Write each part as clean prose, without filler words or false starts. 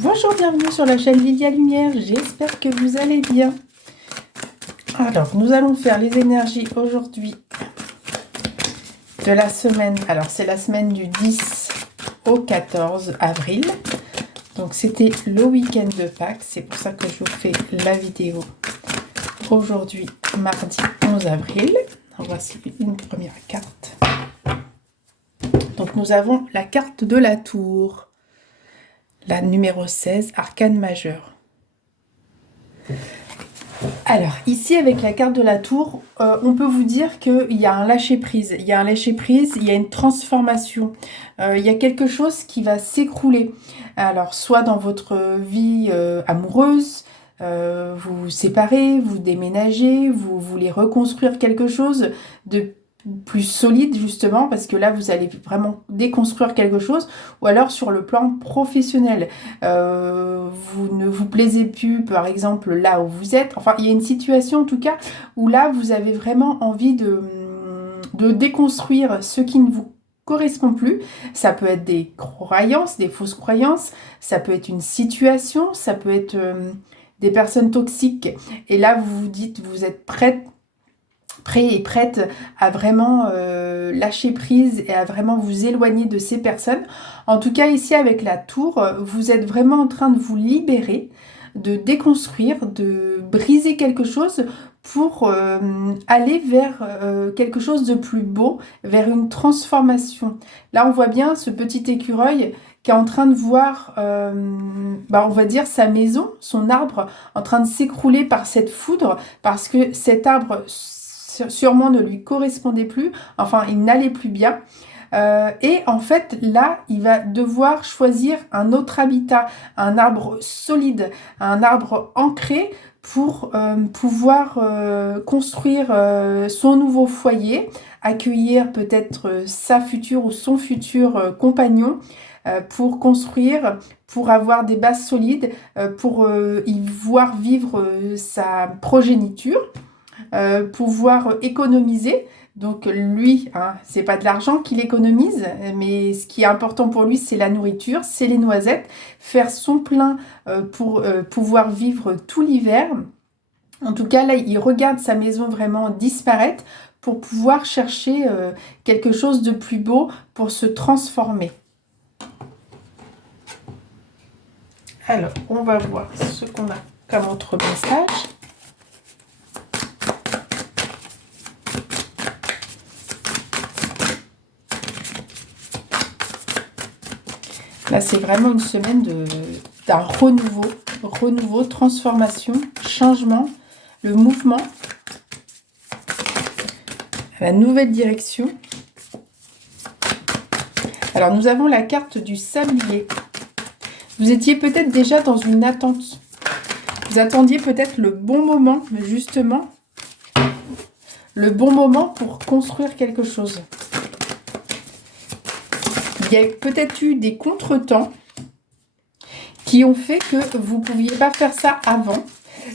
Bonjour, bienvenue sur la chaîne Lilia Lumière, j'espère que vous allez bien. Alors, nous allons faire les énergies aujourd'hui de la semaine. Alors, c'est la semaine du 10 au 14 avril. Donc, c'était le week-end de Pâques, c'est pour ça que je vous fais la vidéo aujourd'hui, mardi 11 avril. Voici une première carte. Donc, nous avons la carte de la tour. La numéro 16, arcane majeur. Alors, ici, avec la carte de la tour, on peut vous dire qu'il y a un lâcher-prise. Il y a un lâcher-prise, il y a une transformation. Il y a quelque chose qui va s'écrouler. Alors, soit dans votre vie amoureuse, vous vous séparez, vous déménagez, vous voulez reconstruire quelque chose de plus solide justement, parce que là vous allez vraiment déconstruire quelque chose, ou alors sur le plan professionnel, vous ne vous plaisez plus par exemple là où vous êtes, enfin il y a une situation en tout cas où là vous avez vraiment envie de déconstruire ce qui ne vous correspond plus. Ça peut être des croyances, des fausses croyances, ça peut être une situation, ça peut être des personnes toxiques, et là vous vous dites, vous êtes prêt et prête à vraiment lâcher prise et à vraiment vous éloigner de ces personnes. En tout cas, ici avec la tour, vous êtes vraiment en train de vous libérer, de déconstruire, de briser quelque chose pour aller vers quelque chose de plus beau, vers une transformation. Là, on voit bien ce petit écureuil qui est en train de voir, on va dire, sa maison, son arbre, en train de s'écrouler par cette foudre, parce que cet arbre sûrement ne lui correspondait plus, enfin il n'allait plus bien. Et en fait là il va devoir choisir un autre habitat, un arbre solide, un arbre ancré pour pouvoir construire son nouveau foyer, accueillir peut-être sa future ou son futur compagnon, pour construire, pour avoir des bases solides, pour y voir vivre sa progéniture. Pouvoir économiser. Donc lui, hein, c'est pas de l'argent qu'il économise, mais ce qui est important pour lui, c'est la nourriture, c'est les noisettes, faire son plein pour pouvoir vivre tout l'hiver. En tout cas, là, il regarde sa maison vraiment disparaître pour pouvoir chercher quelque chose de plus beau pour se transformer. Alors, on va voir ce qu'on a comme autre message. Là, c'est vraiment une semaine d'un renouveau, transformation, changement, le mouvement, la nouvelle direction. Alors, nous avons la carte du sablier. Vous étiez peut-être déjà dans une attente. Vous attendiez peut-être le bon moment, justement, le bon moment pour construire quelque chose. Il y a peut-être eu des contretemps qui ont fait que vous ne pouviez pas faire ça avant.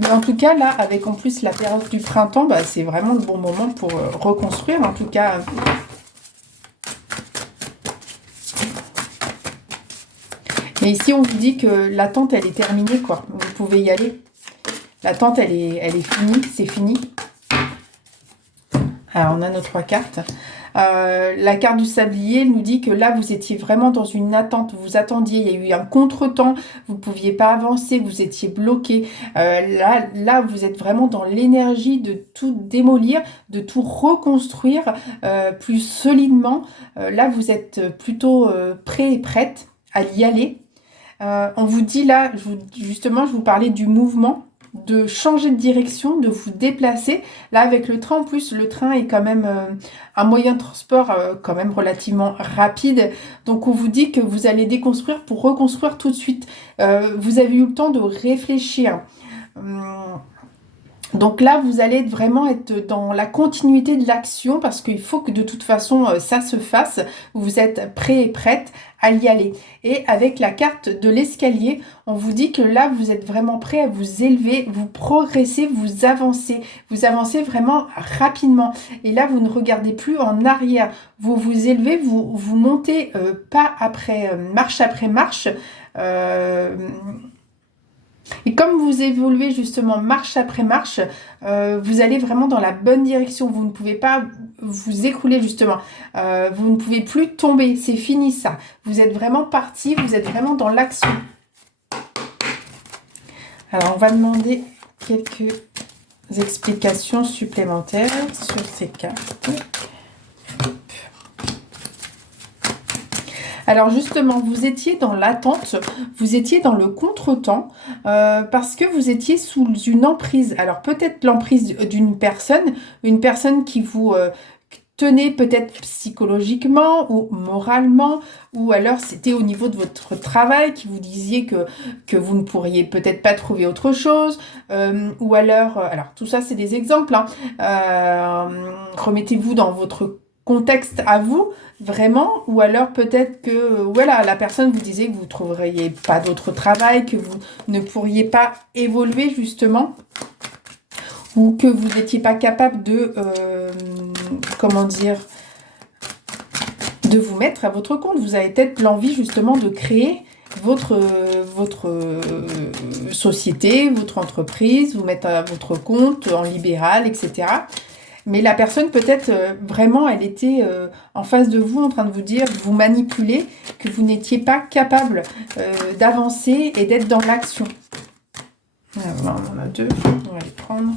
Mais en tout cas, là, avec en plus la période du printemps, c'est vraiment le bon moment pour reconstruire. En tout cas, et ici, on vous dit que l'attente, elle est terminée, quoi. Vous pouvez y aller. L'attente, elle est finie, c'est fini. Alors, on a nos 3 cartes. La carte du sablier nous dit que là, vous étiez vraiment dans une attente. Vous attendiez, il y a eu un contretemps. Vous ne pouviez pas avancer, vous étiez bloqué. Là, vous êtes vraiment dans l'énergie de tout démolir, de tout reconstruire plus solidement. Là, vous êtes plutôt prêt et prête à y aller. On vous dit là, justement, je vous parlais du mouvement, de changer de direction, de vous déplacer. Là, avec le train, en plus, le train est quand même un moyen de transport quand même relativement rapide. Donc, on vous dit que vous allez déconstruire pour reconstruire tout de suite. Vous avez eu le temps de réfléchir. Donc là, vous allez vraiment être dans la continuité de l'action, parce qu'il faut que de toute façon, ça se fasse. Vous êtes prêt et prête à y aller. Et avec la carte de l'escalier, on vous dit que là, vous êtes vraiment prêt à vous élever, vous progressez, vous avancez. Vous avancez vraiment rapidement. Et là, vous ne regardez plus en arrière. Vous vous élevez, vous montez pas après marche après marche. Et comme vous évoluez justement marche après marche, vous allez vraiment dans la bonne direction. Vous ne pouvez pas vous écrouler justement. Vous ne pouvez plus tomber. C'est fini ça. Vous êtes vraiment parti. Vous êtes vraiment dans l'action. Alors, on va demander quelques explications supplémentaires sur ces cartes. Alors justement, vous étiez dans l'attente, vous étiez dans le contretemps parce que vous étiez sous une emprise. Alors peut-être l'emprise d'une personne, une personne qui vous tenait peut-être psychologiquement ou moralement, ou alors c'était au niveau de votre travail qui vous disiez que vous ne pourriez peut-être pas trouver autre chose, ou alors tout ça c'est des exemples, hein. Remettez-vous dans votre contexte à vous, vraiment, ou alors peut-être que voilà, la personne vous disait que vous ne trouveriez pas d'autre travail, que vous ne pourriez pas évoluer justement, ou que vous n'étiez pas capable de, comment dire, de vous mettre à votre compte. Vous avez peut-être l'envie justement de créer votre société, votre entreprise, vous mettre à votre compte en libéral, etc. Mais la personne, peut-être, vraiment, elle était en face de vous, en train de vous dire, vous manipuler, que vous n'étiez pas capable d'avancer et d'être dans l'action. Alors, on en a deux, on va les prendre.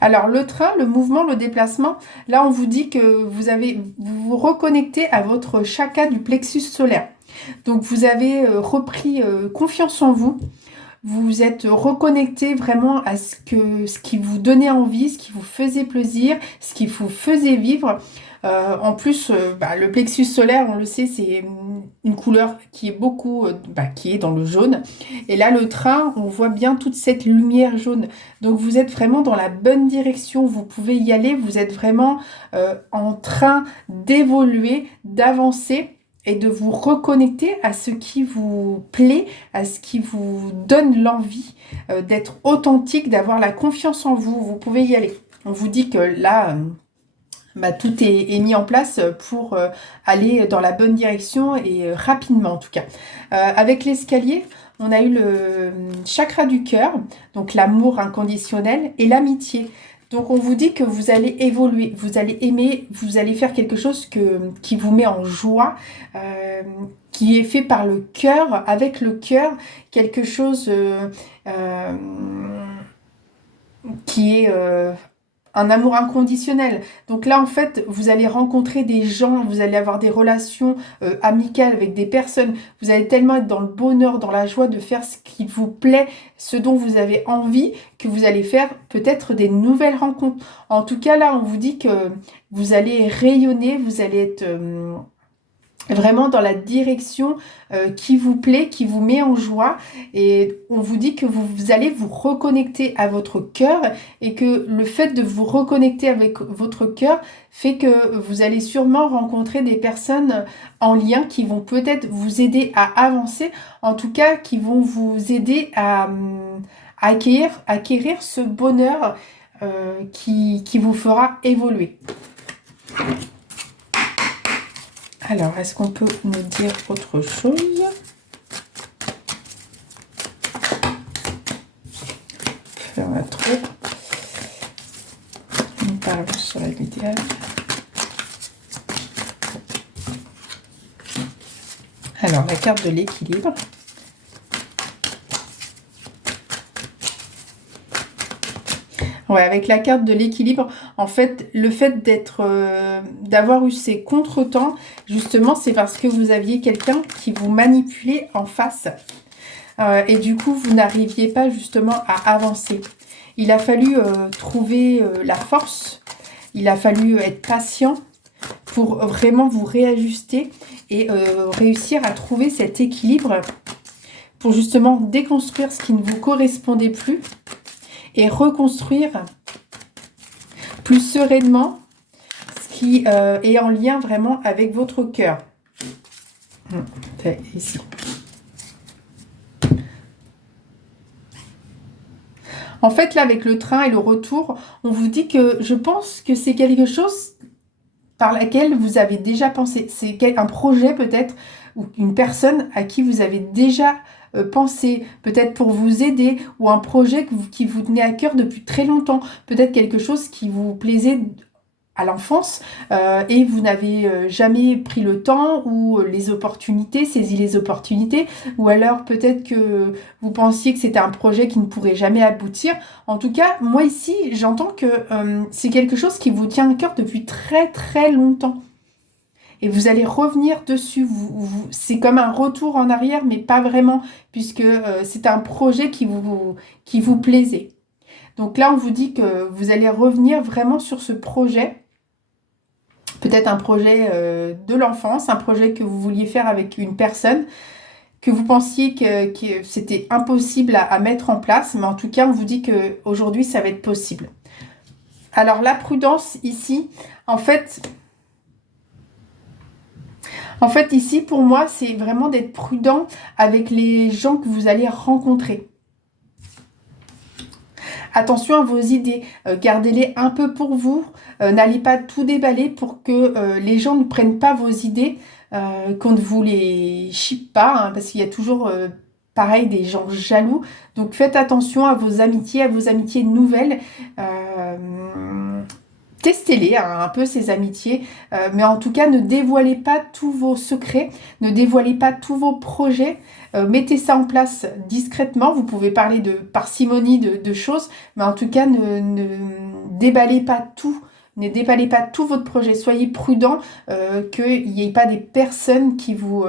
Alors, le train, le mouvement, le déplacement, là, on vous dit que vous vous reconnectez à votre chakra du plexus solaire. Donc, vous avez repris confiance en vous. Vous vous êtes reconnecté vraiment à ce qui vous donnait envie, ce qui vous faisait plaisir, ce qui vous faisait vivre. En plus, le plexus solaire, on le sait, c'est une couleur qui est qui est dans le jaune. Et là, le train, on voit bien toute cette lumière jaune. Donc, vous êtes vraiment dans la bonne direction. Vous pouvez y aller. Vous êtes vraiment en train d'évoluer, d'avancer, et de vous reconnecter à ce qui vous plaît, à ce qui vous donne l'envie d'être authentique, d'avoir la confiance en vous. Vous pouvez y aller. On vous dit que là, tout est mis en place pour aller dans la bonne direction et rapidement en tout cas. Avec l'escalier, on a eu le chakra du cœur, donc l'amour inconditionnel et l'amitié. Donc, on vous dit que vous allez évoluer, vous allez aimer, vous allez faire quelque chose qui vous met en joie, qui est fait par le cœur, avec le cœur, quelque chose qui est un amour inconditionnel. Donc là, en fait, vous allez rencontrer des gens, vous allez avoir des relations amicales avec des personnes. Vous allez tellement être dans le bonheur, dans la joie de faire ce qui vous plaît, ce dont vous avez envie, que vous allez faire peut-être des nouvelles rencontres. En tout cas, là, on vous dit que vous allez rayonner, vous allez être vraiment dans la direction qui vous plaît, qui vous met en joie, et on vous dit que vous allez vous reconnecter à votre cœur, et que le fait de vous reconnecter avec votre cœur fait que vous allez sûrement rencontrer des personnes en lien qui vont peut-être vous aider à avancer, en tout cas qui vont vous aider à acquérir ce bonheur qui vous fera évoluer. Alors, est-ce qu'on peut nous dire autre chose? Faire un trop. On parle sur l'idéal. Alors, la carte de l'équilibre. Ouais, avec la carte de l'équilibre, en fait, le fait d'avoir eu ces contretemps, justement, c'est parce que vous aviez quelqu'un qui vous manipulait en face. Et du coup, vous n'arriviez pas justement à avancer. Il a fallu trouver la force, il a fallu être patient pour vraiment vous réajuster et réussir à trouver cet équilibre pour justement déconstruire ce qui ne vous correspondait plus et reconstruire plus sereinement ce qui est en lien vraiment avec votre cœur. C'est ici. En fait, là, avec le train et le retour, on vous dit que je pense que c'est quelque chose par laquelle vous avez déjà pensé. C'est un projet peut-être ou une personne à qui vous avez déjà pensé, peut-être pour vous aider, ou un projet qui vous tenait à cœur depuis très longtemps, peut-être quelque chose qui vous plaisait à l'enfance et vous n'avez jamais pris le temps ou les opportunités, saisi les opportunités, ou alors peut-être que vous pensiez que c'était un projet qui ne pourrait jamais aboutir. En tout cas, moi ici, j'entends que c'est quelque chose qui vous tient à cœur depuis très très longtemps. Et vous allez revenir dessus. C'est comme un retour en arrière, mais pas vraiment, puisque c'est un projet qui vous plaisait. Donc là, on vous dit que vous allez revenir vraiment sur ce projet. Peut-être un projet de l'enfance, un projet que vous vouliez faire avec une personne, que vous pensiez que c'était impossible à mettre en place, mais en tout cas, on vous dit qu'aujourd'hui, ça va être possible. Alors, la prudence ici, en fait, ici, pour moi, c'est vraiment d'être prudent avec les gens que vous allez rencontrer. Attention à vos idées, gardez-les un peu pour vous, n'allez pas tout déballer pour que les gens ne prennent pas vos idées, qu'on ne vous les chippe pas, hein, parce qu'il y a toujours, pareil, des gens jaloux. Donc faites attention à vos amitiés nouvelles. Testez-les un peu ces amitiés, mais en tout cas ne dévoilez pas tous vos secrets, ne dévoilez pas tous vos projets, mettez ça en place discrètement. Vous pouvez parler de parcimonie de choses, mais en tout cas ne déballez pas tout. Ne déballez pas tout votre projet. Soyez prudent qu'il n'y ait pas des personnes qui vous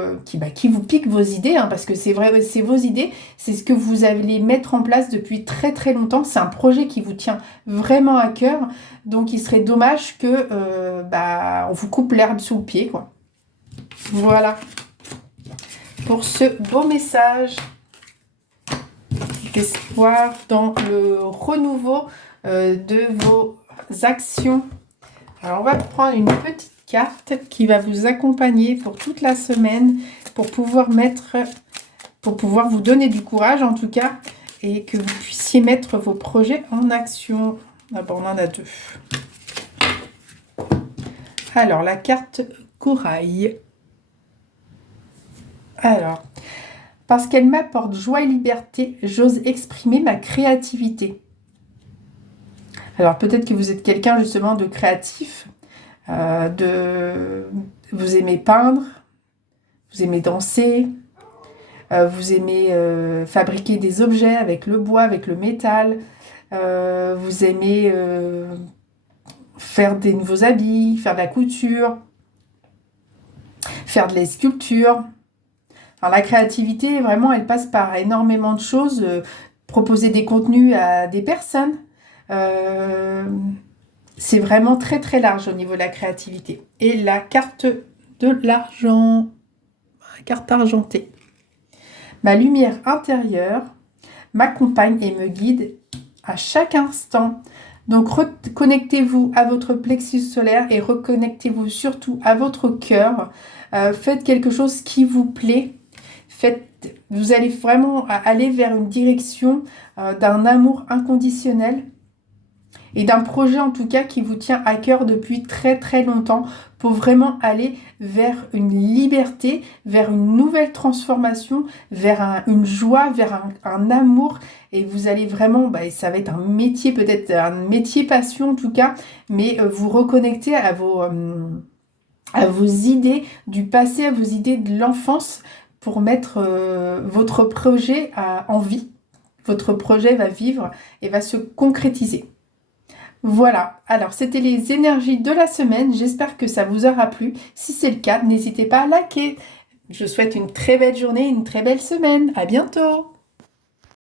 piquent vos idées, hein, parce que c'est vrai, c'est vos idées, c'est ce que vous allez mettre en place depuis très très longtemps. C'est un projet qui vous tient vraiment à cœur, donc il serait dommage que on vous coupe l'herbe sous le pied, quoi. Voilà pour ce beau message d'espoir dans le renouveau de vos actions. Alors on va prendre une petite carte qui va vous accompagner pour toute la semaine, pour pouvoir vous donner du courage en tout cas, et que vous puissiez mettre vos projets en action. D'abord on en a deux. Alors la carte corail. Alors, parce qu'elle m'apporte joie et liberté, j'ose exprimer ma créativité. Alors peut-être que vous êtes quelqu'un justement de créatif, vous aimez peindre, vous aimez danser, vous aimez fabriquer des objets avec le bois, avec le métal, vous aimez faire des nouveaux habits, faire de la couture, faire de la sculpture. Alors la créativité, vraiment, elle passe par énormément de choses, proposer des contenus à des personnes. C'est vraiment très très large au niveau de la créativité. Et la carte de l'argent, la carte argentée. Ma lumière intérieure m'accompagne et me guide à chaque instant. Donc reconnectez-vous à votre plexus solaire et reconnectez-vous surtout à votre cœur. Faites quelque chose qui vous plaît. Vous allez vraiment aller vers une direction d'un amour inconditionnel et d'un projet en tout cas qui vous tient à cœur depuis très très longtemps, pour vraiment aller vers une liberté, vers une nouvelle transformation, vers une joie, vers un amour, et vous allez vraiment, ça va être un métier, peut-être un métier passion en tout cas, mais vous reconnecter à vos idées du passé, à vos idées de l'enfance, pour mettre votre projet en vie. Votre projet va vivre et va se concrétiser. Voilà, alors c'était les énergies de la semaine, j'espère que ça vous aura plu. Si c'est le cas, n'hésitez pas à liker. Je vous souhaite une très belle journée, une très belle semaine. À bientôt!